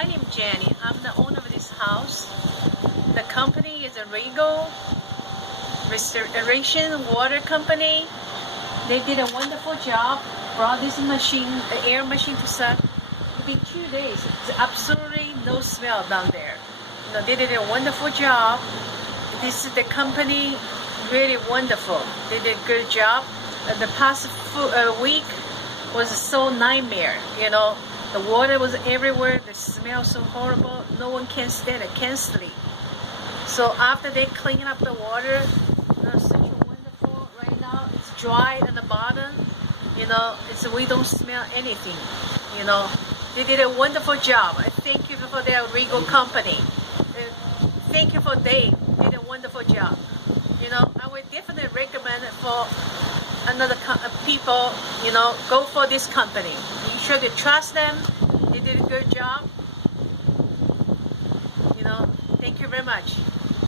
My name is Jenny. I'm the owner of this house. The company is a Regal Restoration Water Company. They did a wonderful job. Brought this machine, the air machine to suck. It's been 2 days. There's absolutely no smell down there. They did a wonderful job. This is the company, really wonderful. They did a good job. The past week was so nightmare. The water was everywhere. The smell so horrible. No one can stand it. Can't sleep. So after they clean up the water, such a wonderful. Right now it's dry at the bottom. We don't smell anything. They did a wonderful job. I thank you for their Regal company. Thank you for Dave. Did a wonderful job. I would definitely recommend it for another people. Go for this company. You should trust them. They did a good job. Thank you very much.